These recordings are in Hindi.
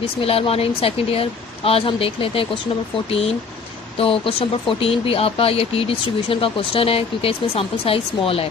बिस्मिल्लाहिर्रहमानिर्रहीम सेकंड ईयर। आज हम देख लेते हैं क्वेश्चन नंबर 14। तो क्वेश्चन नंबर 14 भी आपका ये टी डिस्ट्रीब्यूशन का क्वेश्चन है क्योंकि इसमें सैम्पल साइज स्मॉल है।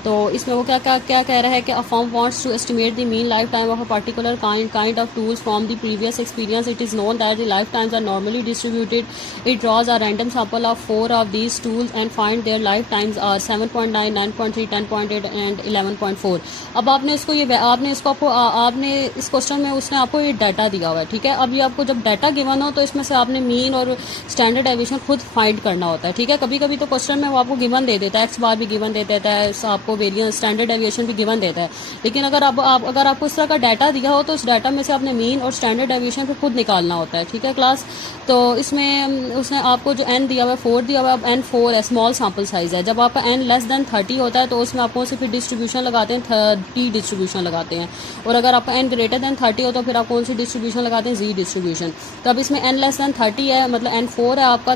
तो इसमें वो क्या कह रहा है कि a firm wants to estimate the mean life time of a particular kind of tools from the previous experience. It is known that the life times are normally distributed. It draws a random sample of 4 of these tools and find their life times are 7.9, 9.3, 10.8 and 11.4। अब आपने इसको आपने इस क्वेश्चन में उसने आपको ये डाटा दिया हुआ है, ठीक है। अब ये आपको जब डाटा गिवन हो तो इसमें से आपने मीन और स्टैंडर्ड डेविएशन खुद फाइंड करना होता है, ठीक है। कभी कभी तो क्वेश्चन में वो आपको गिवन दे देता है, एक्स बार भी गिवन दे देता है, आपको वेरिएंस स्टैंडर्ड डेविएशन भी गिवन देता है। लेकिन अगर अगर आपको इस तरह का डाटा दिया हो तो उस डाटा में से आपने मीन और स्टैंडर्ड डेविएशन को खुद निकालना होता है, ठीक है क्लास। तो इसमें उसने आपको जो एन दिया हुआ है 4 दिया हुआ है। अब एन 4 है, स्मॉल सैम्पल साइज है। जब आपका एन लेस देन 30 होता है तो उसमें आप कौन सी फिर डिस्ट्रीब्यूशन लगाते हैं, टी डिस्ट्रीब्यूशन लगाते हैं। और अगर आपका एन ग्रेटर देन 30 हो तो फिर आप कौन सी डिस्ट्रीब्यूशन लगाते हैं, जी डिस्ट्रीब्यूशन। तो अब इसमें एन लेस देन 30 है, मतलब एन 4 है आपका,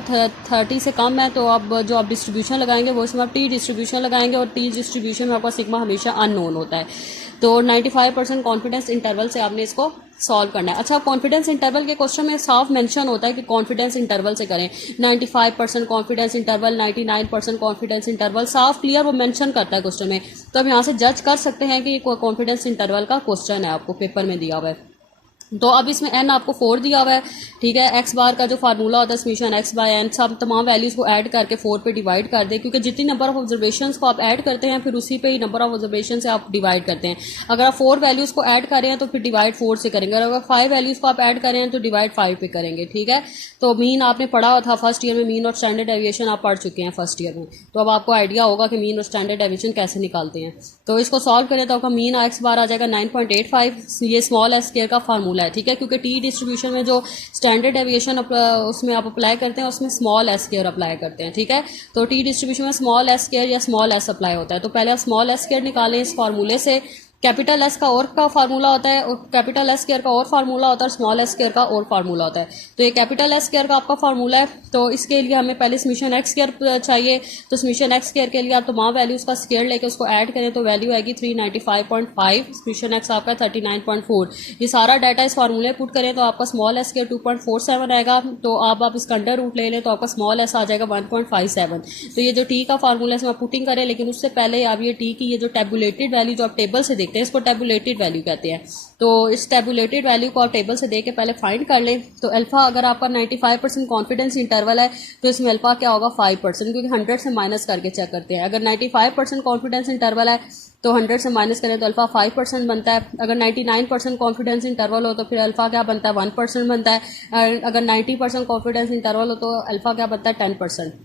30 से कम है, तो अब जो आप डिस्ट्रीब्यूशन लगाएंगे वो इसमें आप टी डिस्ट्रीब्यूशन लगाएंगे। और टी डिस्ट्रीब्यूशन में आपका सिग्मा हमेशा अननोन होता है। तो 95% कॉन्फिडेंस इंटरवल से आपने इसको सॉल्व करना है। अच्छा, कॉन्फिडेंस इंटरवल के क्वेश्चन में साफ मेंशन होता है कि कॉन्फिडेंस इंटरवल से करें। 95% कॉन्फिडेंस इंटरवल, 99% कॉन्फिडेंस इंटरवल, साफ क्लियर वो मेंशन करता है क्वेश्चन में। तो अब यहाँ से जज कर सकते हैं कि कॉन्फिडेंस इंटरवल का क्वेश्चन है, आपको पेपर में दिया हुआ है। तो अब इसमें एन आपको 4 दिया हुआ है, ठीक है। एक्स बार का जो फार्मूला होता है समीशन एक्स बाय एन, सब तमाम वैल्यूज़ को ऐड करके 4 पे डिवाइड कर दें, क्योंकि जितनी नंबर ऑफ ऑब्जर्वेशंस को आप ऐड करते हैं फिर उसी पे ही नंबर ऑफ ऑब्जर्वेशन से आप डिवाइड करते हैं। अगर आप 4 वैल्यूज़ को ऐड कर रहे हैं तो फिर डिवाइड 4 से करेंगे, और अगर 5 वैल्यूज़ को आप ऐड कर रहे हैं तो डिवाइड 5 पे करेंगे, ठीक है। तो मीन आपने पढ़ा हुआ था फर्स्ट ईयर में, मीन और स्टैंडर्ड डेविएशन आप पढ़ चुके हैं फर्स्ट ईयर में, तो अब आपको आइडिया होगा कि मीन और स्टैंडर्ड डेविएशन कैसे निकालते हैं। तो इसको सॉल्व करें तो आपका मीन एक्स बार आ जाएगा 9.85। ये स्मॉल एस स्क्वायर का फार्मूला है, ठीक है, क्योंकि टी डिस्ट्रीब्यूशन में जो स्टैंडर्ड डेविएशन उसमें आप अप्लाई करते हैं उसमें स्मॉल एस स्क्वायर अप्लाई करते हैं, ठीक है। तो टी डिस्ट्रीब्यूशन में स्मॉल एस स्क्वायर या स्मॉल एस अप्लाई होता है। तो पहले आप स्मॉल एस स्क्वायर निकालें इस फार्मूले से। कैपिटल एस का और का फार्मूला होता है, और कैपिटल एस स्क्वायर का और फार्मूला होता है, और स्मॉल एस स्क्वायर का और फार्मूला होता है। तो ये कैपिटल एस स्क्वायर का आपका फार्मूला है, तो इसके लिए हमें पहले समीशन एक्स स्क्वायर चाहिए। तो समीशन एक्स स्क्वायर के लिए आप तमाम वैल्यूज़ का स्क्वायर लेके उसको ऐड करें तो वैल्यू आएगी 395.5, समीशन एक्स आपका 39.4। ये सारा डाटा इस फार्मूले पुट करें तो आपका स्मॉल एस स्क्वायर 2.47 आएगा। तो आप इसका अंडर रूट ले लें तो आपका स्मॉल एस आ जाएगा 1.57। तो ये जो टी का फार्मूला है इसमें पुटिंग करें, लेकिन उससे पहले आप ये टी की ये जो टेबुलेटेड वैल्यू जो आप टेबल से देखते हैं इसको टेबुलेटेड वैल्यू कहते हैं। तो इस टेबुलेटेड वैल्यू को आप टेबल से दे के पहले फाइंड कर लें। तो अल्फा अगर आपका 95% कॉन्फिडेंस इंटरवल है तो इसमें अल्फा क्या होगा 5%, क्योंकि 100 से माइनस करके चेक करते हैं। अगर 95% कॉन्फिडेंस इंटरवल है तो 100 से माइनस करें तो अल्फा 5% बनता है। अगर 99% कॉन्फिडेंस इंटरवल हो तो फिर अल्फा क्या बनता है 1% बनता है। अगर 90% कॉन्फिडेंस इंटरवल हो तो अल्फा क्या बनता है 10%।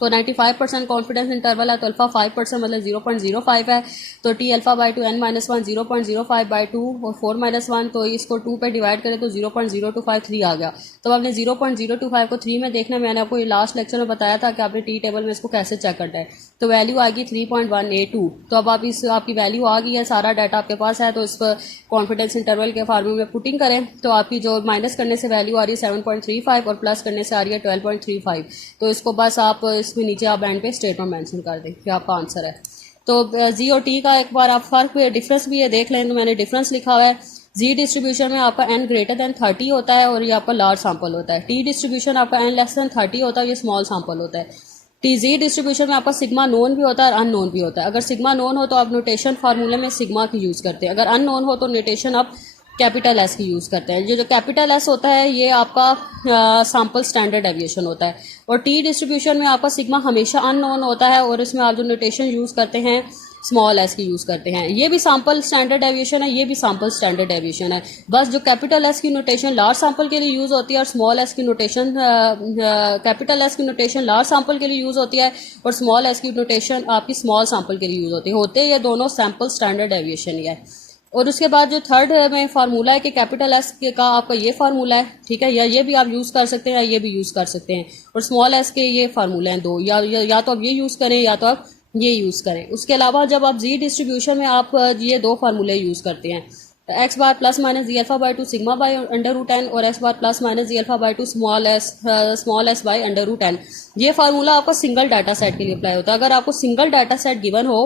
तो 95% कॉन्फिडेंस इंटरवल है तो अल्फा 5% मतलब 0.05 है। तो T alpha by two N minus 1 0.05 by 2 और 4 माइनस 1, तो इसको 2 पे डिवाइड करें तो 0.0253 आ गया। तो आपने 0.025 को 3 में देखना, मैंने आपको ये लास्ट लेक्चर में बताया था कि आपने टी टेबल में इसको कैसे चेक करना है। तो वैल्यू आएगी 3.182। तो अब आप इस आपकी वैल्यू आ गई है, सारा डाटा आपके पास है, तो इस पर कॉन्फिडेंस इंटरवल के फार्मूले में पुटिंग करें तो आपकी जो माइनस करने से वैल्यू आ रही है 7.35 और प्लस करने से आ रही है 12.35। तो इसको बस आप इसमें नीचे आप एंड पे स्टेटमेंट मेंशन कर दें कि आपका आंसर है। तो जी और टी का एक बार आप फर्क डिफरेंस भी ये देख लें, तो मैंने डिफरेंस लिखा हुआ है। जी डिस्ट्रीब्यूशन में आपका एन ग्रेटर देन 30 होता है और ये आपका लार्ज सैंपल होता है। टी डिस्ट्रीब्यूशन आपका एन लेस देन 30 होता है, ये स्मॉल सैंपल होता है। टी जी डिस्ट्रीब्यूशन में आपका सिग्मा नोन भी होता है और अननोन भी होता है। अगर सिग्मा नोन हो तो आप नोटेशन फार्मूले में सिग्मा की यूज़ करते हैं, अगर अननोन हो तो नोटेशन आप कैपिटल एस की यूज़ करते हैं। जो कैपिटल एस होता है ये आपका सैम्पल स्टैंडर्ड डेविएशन होता है। और टी डिस्ट्रीब्यूशन में आपका सिग्मा हमेशा अननोन होता है और इसमें आप जो नोटेशन यूज़ करते हैं स्मॉल एस की यूज़ करते हैं। ये भी सैम्पल स्टैंडर्ड डेविएशन है, ये भी सैम्पल स्टैंडर्ड डेविएशन है। बस जो कैपिटल एस की नोटेशन लार्ज सैम्पल के लिए यूज़ होती है और स्मॉल एस की नोटेशन कैपिटल एस की नोटेशन लार्ज सैम्पल के लिए यूज़ होती है और स्मॉल एस की नोटेशन आपकी स्मॉल सैम्पल के लिए यूज़ होती है। होते ये दोनों सैम्पल स्टैंडर्ड डेविएशन ही है। और उसके बाद जो थर्ड में फार्मूला है कि कैपिटल एस का आपका ये फार्मूला है, ठीक है, या ये भी आप यूज़ कर सकते हैं या ये भी यूज़ कर सकते हैं। और स्मॉल एस के ये फार्मूले हैं दो, या तो आप ये यूज़ करें या तो आप ये यूज़ करें। उसके अलावा जब आप जी डिस्ट्रीब्यूशन में आप ये दो फार्मूले यूज़ करते हैं, तो X bar plus minus Z alpha by two sigma by under root N और X bar plus minus Z alpha by two small S by under root N. ये फार्मूला आपका सिंगल डाटा सेट के लिए अप्लाई होता है। अगर आपको सिंगल डाटा सेट गिवन हो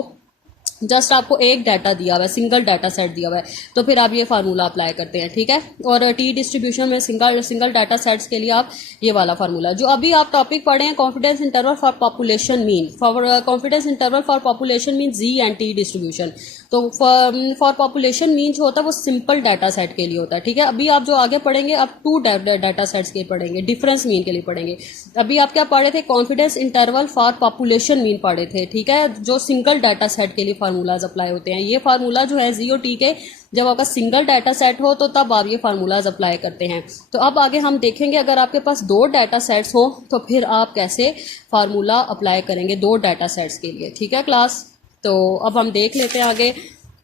जस्ट आपको एक डाटा दिया हुआ है, सिंगल डाटा सेट दिया हुआ है, तो फिर आप ये फार्मूला अप्लाई करते हैं, ठीक है। और टी डिस्ट्रीब्यूशन में सिंगल डाटा सेट्स के लिए आप ये वाला फार्मूला, जो अभी आप टॉपिक पढ़े हैं confidence interval for population mean, for confidence interval for population mean Z and T distribution. तो फॉर पॉपुलेशन मीन जो होता है वो सिंपल डाटा सेट के लिए होता है, ठीक है। अभी आप जो आगे पढ़ेंगे आप टू डाटा सेट्स के पढ़ेंगे, डिफरेंस मीन के लिए पढ़ेंगे। अभी आप क्या पढ़े थे, confidence interval for population mean पढ़े थे, ठीक है, जो सिंगल डाटा सेट के लिए फार्मूलाज अप्लाई होते हैं। ये फार्मूला जो है जी और टी के, जब आपका सिंगल डाटा सेट हो तो तब आप ये फार्मूलाज अप्लाई करते हैं। तो अब आगे हम देखेंगे अगर आपके पास दो डाटा सेट्स हो तो फिर आप कैसे फार्मूला अप्लाई करेंगे दो डाटा सेट्स के लिए, ठीक है क्लास। तो अब हम देख लेते हैं आगे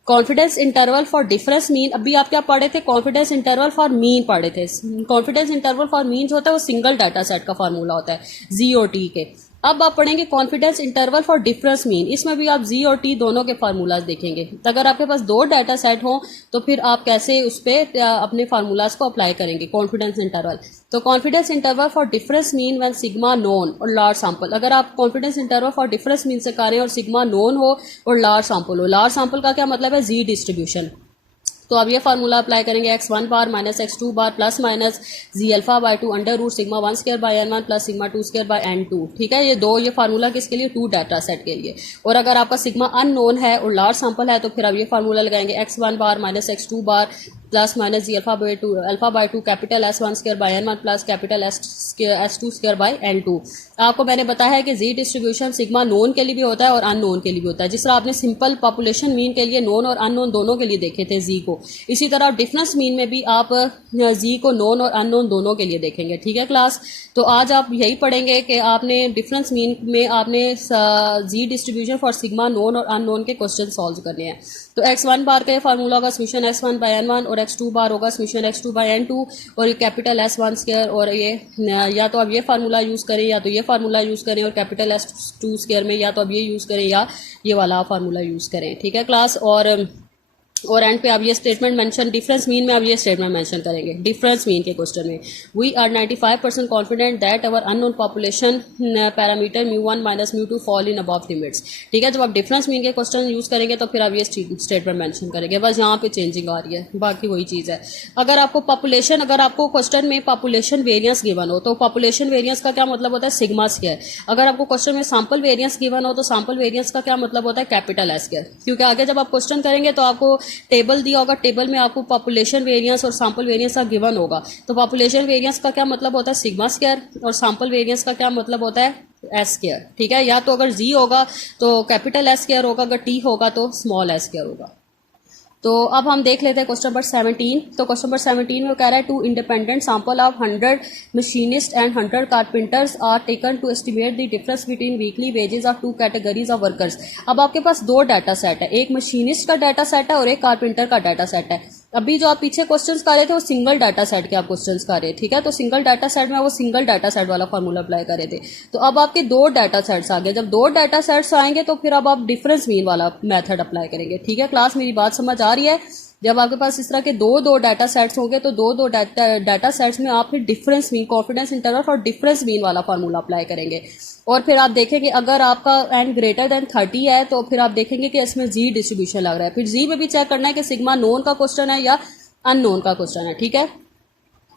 confidence interval for difference mean. अभी आप क्या पढ़े थे, कॉन्फिडेंस इंटरवल फॉर मीन पढ़े थे। कॉन्फिडेंस इंटरवल फॉर मीन जो होता है वो सिंगल डाटा सेट का फार्मूला होता है जी और टी के। अब आप पढ़ेंगे confidence interval for difference mean, इसमें भी आप जी और टी दोनों के फार्मूलाज देखेंगे। अगर आपके पास दो डाटा सेट हो तो फिर आप कैसे उस पर अपने फार्मूलाज को अप्लाई करेंगे कॉन्फिडेंस इंटरवल। तो confidence interval for difference mean when sigma known और लार्ज सैंपल, अगर आप confidence interval for difference mean से करें और सिग्मा नोन हो और लार्ज सैंपल हो, लार्ज सैंपल का क्या मतलब है, जी डिस्ट्रीब्यूशन। तो अब ये फार्मूला अप्लाई करेंगे x1 bar minus x2 bar plus minus Z alpha by 2 under root sigma 1 square by n1 plus sigma 2 square by n2, ठीक है। ये फार्मूला किसके लिए, टू डाटा सेट के लिए। और अगर आपका सिग्मा अननोन है और लार्ज सैंपल है तो फिर आप ये फार्मूला लगाएंगे x1 bar minus x2 bar plus minus Z alpha by 2 capital S1 square by n1 plus capital S2 square by n2। आपको मैंने बताया है कि जी डिस्ट्रीब्यूशन सिग्मा नोन के लिए भी होता है और अननोन के लिए भी होता है। जिस तरह आपने सिंपल पॉपुलेशन मीन के लिए नोन और अननोन दोनों के लिए देखे थे जी को, इसी तरह डिफरेंस मीन में भी आप जी को नोन और अननोन दोनों के लिए देखेंगे, ठीक है क्लास। तो आज आप यही पढ़ेंगे कि आपने डिफरेंस मीन में आपने जी डिस्ट्रीब्यूशन फॉर सिग्मा नोन और अननोन के क्वेश्चन सॉल्व करने हैं। तो x1 बार का ये फार्मूला होगा समीशन x1 बाय n1 और x2 बार होगा समीशन x2 बाय n2 और ये कैपिटल S1 स्क्वायर, और ये या तो आप ये फार्मूला यूज़ करें या तो ये फार्मूला यूज़ करें, और कैपिटल S2 स्क्वायर में या तो आप ये यूज़ करें या ये वाला फार्मूला यूज़ करें, ठीक है क्लास। और एंड पे आप ये स्टेटमेंट मेंशन, डिफरेंस मीन में आप ये स्टेटमेंट मेंशन करेंगे डिफरेंस मीन के क्वेश्चन में, we are 95% confident that our unknown population parameter μ1 minus μ2 fall in above limits, ठीक है। जब आप डिफरेंस मीन के क्वेश्चन यूज करेंगे तो फिर आप ये स्टेटमेंट मेंशन करेंगे, बस यहाँ पे चेंजिंग आ रही है, बाकी वही चीज़ है। अगर आपको क्वेश्चन में पॉपुलेशन वेरियंस गिवन हो तो पॉपुलेशन वेरियंस का क्या मतलब होता है, सिग्मा स्क्वायर। अगर आपको क्वेश्चन में सैंपल वेरियंस गिवन हो तो सैंपल वेरियंस का क्या मतलब होता है, कैपिटल S स्क्वायर। क्योंकि आगे जब आप क्वेश्चन करेंगे तो आपको टेबल दिया होगा, टेबल में आपको पॉपुलेशन वेरिएंस और सैंपल वेरिएंस का गिवन होगा। तो पॉपुलेशन वेरिएंस का क्या मतलब होता है, सिग्मा स्क्वायर, और सैंपल वेरिएंस का क्या मतलब होता है, S स्क्वायर, ठीक है। या तो अगर जी होगा तो कैपिटल S स्क्वायर होगा, अगर टी होगा तो स्मॉल S स्क्वायर होगा। तो अब हम देख लेते हैं क्वेश्चन नंबर 17। तो क्वेश्चन नंबर 17 में कह रहा है two independent sample of 100 machinist and 100 carpenters are taken to estimate the difference between weekly wages of two categories of workers. अब आपके पास दो डाटा सेट है, एक मशीनिस्ट का डाटा सेट है और एक कारपेंटर का डाटा सेट है। अभी जो आप पीछे क्वेश्चंस कर रहे थे वो सिंगल डाटा सेट के आप क्वेश्चंस कर रहे, ठीक है। तो सिंगल डाटा सेट में वो सिंगल डाटा सेट वाला फार्मूला अप्लाई कर रहे थे। तो अब आपके दो डाटा सेट्स आ गए, जब दो डाटा सेट्स आएंगे तो फिर अब आप डिफरेंस मीन वाला मेथड अप्लाई करेंगे, ठीक है क्लास। मेरी बात समझ आ रही है। जब आपके पास इस तरह के दो डाटा सेट्स होंगे तो दो डाटा सेट्स में आप फिर डिफरेंस मीन, कॉन्फिडेंस इंटरवल और डिफरेंस मीन वाला फार्मूला अप्लाई करेंगे। और फिर आप देखेंगे अगर आपका n ग्रेटर देन 30 है तो फिर आप देखेंगे कि इसमें जी डिस्ट्रीब्यूशन लग रहा है। फिर जी में भी चेक करना है कि सिग्मा नोन का क्वेश्चन है या अननोन का क्वेश्चन है, ठीक है।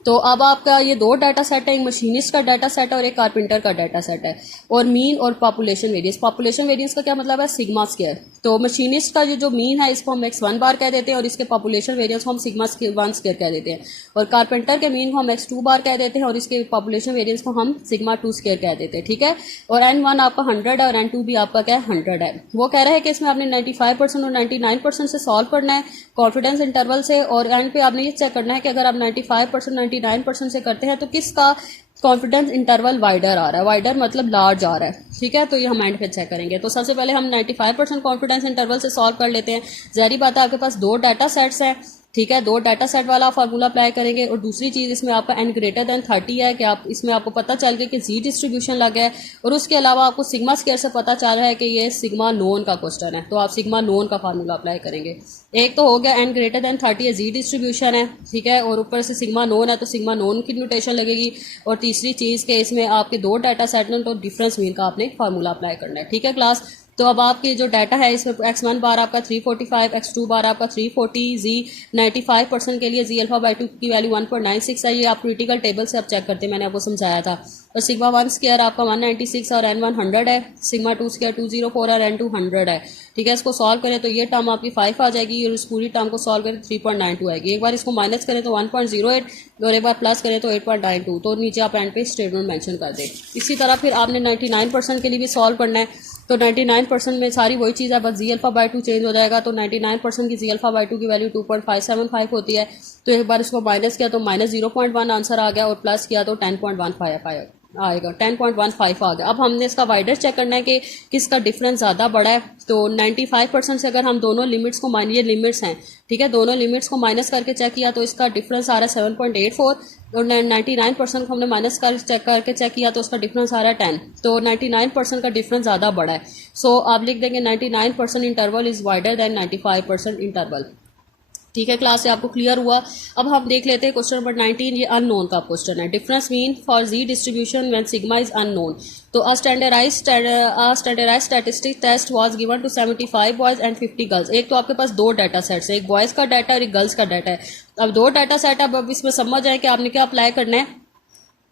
तो अब आपका ये दो डाटा सेट है, एक मशीनिस्ट का डाटा सेट है और एक कारपेंटर का डाटा सेट है। और मीन और पॉपुलेशन वेरियंस, पॉपुलेशन वेरियंस का क्या मतलब है, सिग्मा स्क्वायर। तो मशीनिस्ट का जो मीन है इसको हम x1 बार कह देते हैं और इसके पॉपुलेशन वेरियंस को हम सिग्मा 1 स्क्वायर कह देते हैं। और कारपेंटर के मीन को हम x2 बार कह देते हैं और इसके पॉपुलेशन वेरियंस को हम सिग्मा 2 स्क्वायर कह देते हैं, ठीक है। और n1 आपका 100 है और n2 भी आपका क्या है, 100 है। वो कह रहा है कि इसमें आपने 95% और 99% से सॉल्व करना है कॉन्फिडेंस इंटरवल से, और एंड पे आपने ये चेक करना है कि अगर आप 95% 99% से करते हैं तो किसका कॉन्फिडेंस इंटरवल वाइडर आ रहा है, वाइडर मतलब लार्ज आ रहा है, ठीक है। तो ये हम एंड पे चेक करेंगे। तो सबसे पहले हम 95% कॉन्फिडेंस इंटरवल से सॉल्व कर लेते हैं। ज़ाहिर बात है आपके पास दो डाटा सेट्स हैं, ठीक है, दो डाटा सेट वाला फार्मूला अप्लाई करेंगे। और दूसरी चीज़ इसमें आपका n ग्रेटर देन 30 है कि आप इसमें आपको पता चल गया कि जी डिस्ट्रीब्यूशन लग गया है, और उसके अलावा आपको सिग्मा स्क्वायर से पता चल रहा है कि ये सिग्मा नोन का क्वेश्चन है, तो आप सिग्मा नोन का फार्मूला अप्लाई करेंगे। एक तो हो गया n ग्रेटर देन 30 है, जी डिस्ट्रीब्यूशन है, ठीक है, और ऊपर से सिग्मा नोन है तो सिग्मा नोन की नोटेशन लगेगी। और तीसरी चीज़ के इसमें आपके दो डाटा सेट हैं तो डिफरेंस मीन का आपने फार्मूला अप्लाई करना है, ठीक है क्लास। तो अब आपके जो डाटा है इसमें x1 बार आपका 345, x2 बार आपका 340, z 95% के लिए z अल्फा बाई 2 की वैल्यू 1.96 है। ये आप क्रिटिकल टेबल से आप चेक करते हैं, मैंने आपको समझाया था। और सिग्मा 1 स्क्वायर आपका 196 और n1 100 है, सिग्मा 2 स्क्वायर 204 और n2 100 है। ठीक है, इसको सॉल्व करें तो ये टर्म आपकी 5 आ जाएगी और इस पूरी टर्म को सॉल्व करें तो 3.92 आएगी। एक बार इसको माइनस करें तो 1.08 और एक बार प्लस करें तो 8.92, तो नीचे आप एंड पे स्टेटमेंट मेंशन कर दें। इसी तरह फिर आपने 99% के लिए भी सॉल्व करना है, तो 99% में सारी वही चीज़ है, बस जी अल्फा बाई 2 चेंज हो जाएगा। तो 99% की जी अल्फा बाई 2 की वैल्यू 2.575 होती है। तो एक बार इसको माइनस किया तो माइनस 0.1 आंसर आ गया और प्लस किया तो 10.15 आएगा, 10.15 आ गया। अब हमने इसका वाइडर चेक करना है कि किसका डिफरेंस ज़्यादा बड़ा है। तो 95% से अगर हम दोनों लिमिट्स को ये लिमिट्स हैं, ठीक है, दोनों लिमिट्स को माइनस करके चेक किया तो इसका डिफरेंस आ रहा है 7.84 और 99% को हमने माइनस करके चेक किया तो उसका डिफरेंस आ रहा है 10। तो 99% का डिफरेंस ज़्यादा बड़ा है। सो आप लिख देंगे 99% interval is wider than 95% interval. ठीक है, क्लास से आपको क्लियर हुआ। अब हम देख लेते हैं क्वेश्चन नंबर 19। ये अननोन का क्वेश्चन है। Difference mean for Z distribution when sigma is unknown. तो a standardized statistic test was given to 75 boys and 50 girls. एक तो आपके पास दो डाटा सेट्स है, एक बॉयज़ का डाटा और एक गर्ल्स का डाटा है। अब दो डाटा सेट, अब इसमें समझ आए कि आपने क्या अप्लाई करना है,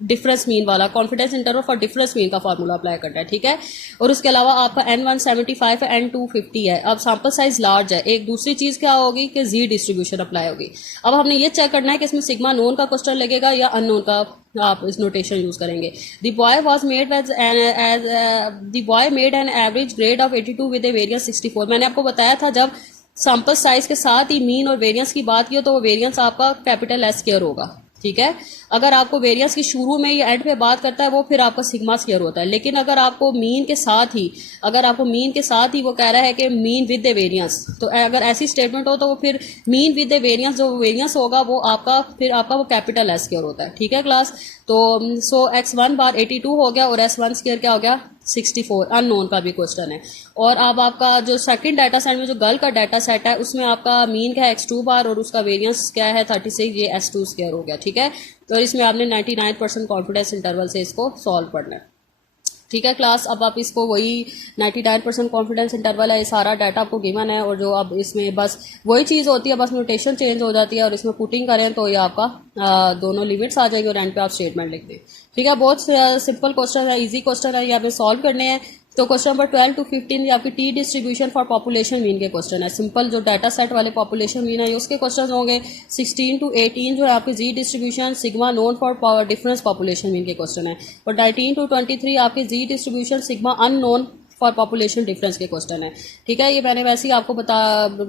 डिफरेंस मीन वाला confidence interval for difference mean का फार्मूला अप्लाई करना है। ठीक है, और उसके अलावा आपका n1 75 है, n2 50 है। अब सैम्पल साइज लार्ज है। एक दूसरी चीज़ क्या होगी कि जी डिस्ट्रीब्यूशन अप्लाई होगी। अब हमने ये चेक करना है कि इसमें सिग्मा नोन का क्वेश्चन लगेगा या अननोन का आप इस नोटेशन यूज करेंगे। The boy was made the boy made an average grade of 82 with A variance 64। मैंने आपको बताया था जब सैम्पल साइज के साथ ही मीन और वेरियंस की बात की हो तो वो वेरियंस आपका कैपिटल एस स्क्वायर होगा। ठीक है, अगर आपको वेरियंस की शुरू में या एंड पे बात करता है वो फिर आपका सिग्मा स्क्वायर होता है। लेकिन अगर आपको मीन के साथ ही वो कह रहा है कि मीन विद द वेरियंस, तो अगर ऐसी स्टेटमेंट हो तो वो फिर मीन विद द वेरियंस, जो वेरियंस होगा वो आपका वो कैपिटल एस स्क्वायर होता है। ठीक है क्लास, तो सो x1 बार 82 हो गया और s1 स्क्वायर क्या हो गया 64। अननोन का भी क्वेश्चन है। और अब आपका जो सेकंड डाटा सेट में जो गर्ल का डाटा सेट है उसमें आपका मीन क्या है x2 बार और उसका वेरियंस क्या है 36, ये s2 स्क्वायर हो गया। ठीक है, तो इसमें आपने 99% कॉन्फिडेंस इंटरवल से इसको सॉल्व करना है। ठीक है क्लास, अब आप इसको वही 99% कॉन्फिडेंस इंटरवल है, ये सारा डाटा आपको गिवन है और जो अब इसमें बस वही चीज़ होती है, बस नोटेशन चेंज हो जाती है और इसमें पुटिंग करें तो ये आपका दोनों लिमिट्स आ जाएंगे और एंड पे आप स्टेटमेंट लिख दें। ठीक है, बहुत सिंपल क्वेश्चन है, इजी क्वेश्चन है, ये आपने सॉल्व करने हैं। तो क्वेश्चन नंबर 12 to 15 ये आपकी T distribution for population mean के क्वेश्चन है। सिंपल जो डाटा सेट वाले पॉपुलेशन मीन है उसके क्वेश्चन होंगे। 16 to 18 जो है आपकी Z distribution sigma known for difference population mean के क्वेश्चन है। और 19 to 23 आपकी Z distribution sigma unknown for population difference के क्वेश्चन है। ठीक है, ये मैंने वैसे ही आपको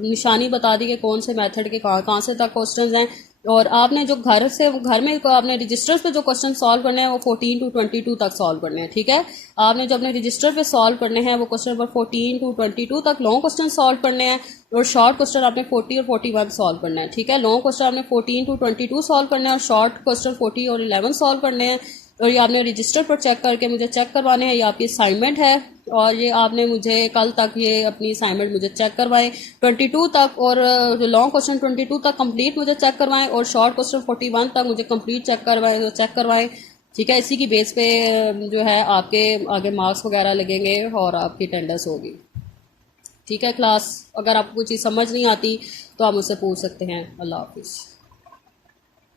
निशानी बता दी कि कौन से मेथड के कहाँ से तक क्वेश्चन हैं। और आपने जो घर में आपने रजिस्टर्स पे जो क्वेश्चन सॉल्व करने हैं वो 14 to 22 तक सॉल्व करने हैं। ठीक है, आपने जो अपने रजिस्टर पे सॉल्व करने हैं वो क्वेश्चन नंबर 14 to 22 तक लॉन्ग क्वेश्चन सॉल्व करने हैं और शॉर्ट क्वेश्चन आपने 40 और 41 सॉल्व करना है। ठीक है, लॉन्ग क्वेश्चन आपने 14 to 22 सॉल्व करने हैं और शॉर्ट क्वेश्चन 40 और 11 सॉल्व करने हैं। और ये आपने रजिस्टर पर चेक करके मुझे चेक करवाने हैं। ये आपकी असाइनमेंट है और ये आपने मुझे कल तक ये अपनी असाइनमेंट मुझे चेक करवाएं 22 तक, और जो लॉन्ग क्वेश्चन 22 तक कंप्लीट मुझे चेक करवाएं और शॉर्ट क्वेश्चन 41 तक मुझे कंप्लीट चेक करवाएं। ठीक है, इसी की बेस पे जो है आपके आगे मार्क्स वगैरह लगेंगे और आपकी अटेंडेंस होगी। ठीक है क्लास, अगर आपको कोई चीज़ समझ नहीं आती तो आप मुझसे पूछ सकते हैं। अल्लाह हाफिज़।